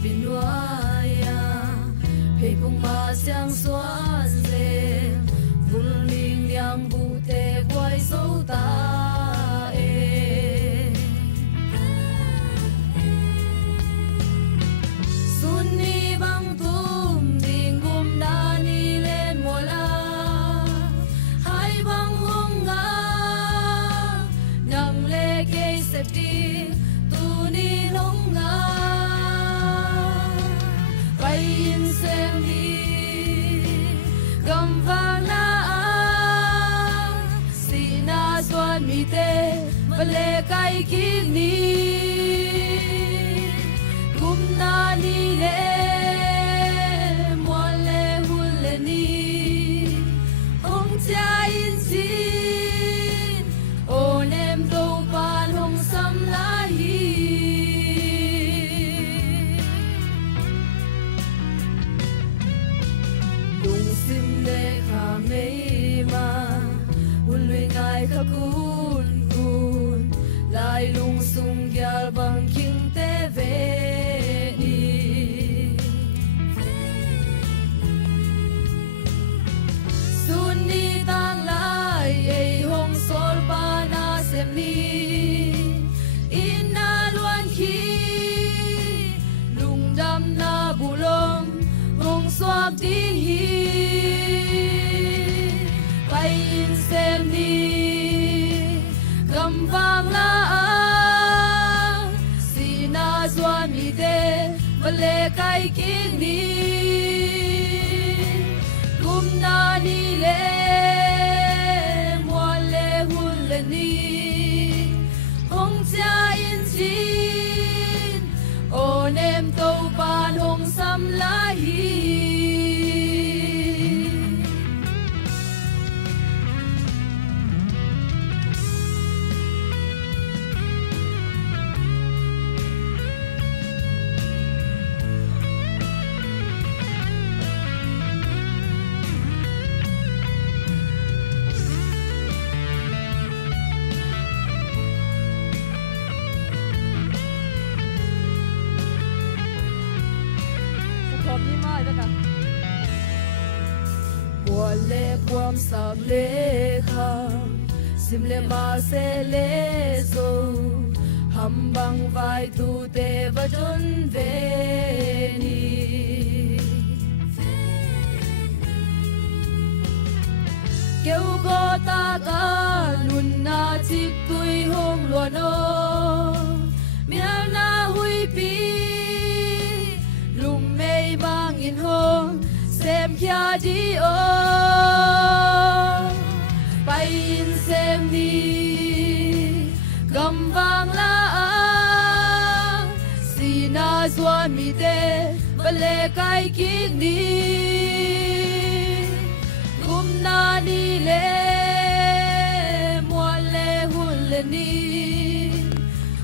bin waya pe kung ma siang xuan ze vul ning liang bu te quay dấu ta sun ni bang tum ding gum na ni lên mùa la hai bang hong nga nang le ke sep đi tu ni long nga bay in xem đi gam va na si na xuan mi te vale kai ki ni gum na ni le mo le hul le ni ong cha in sin o nem do pan hong sam la hi lung sim le kha mei ma hun lui ngai kha kun kun lai lung sung gyal bang king te ve ni sun ni tang lai ei hong sol pa na sem ni in na luan khi lung dam na bulom hong swap ding hi bay in xem ni gam vang la si na xuan mi te vale kai ki ni gum na ni le mo le hul le ni hong cha in sin o nem to pan hong sam la hi mùa lệ quam sab lệ kha sim le ma se le zo ham bang vai tu te va don ve ni kêu go ta ka lun na chik tui hong lo no miao na hui pi lum mei bang in hong xem kia đi ô bay in xem đi gam vang la si na xuan mi te vale kai ki ni gum na ni le mo le hul le ni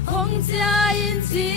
hong cha in si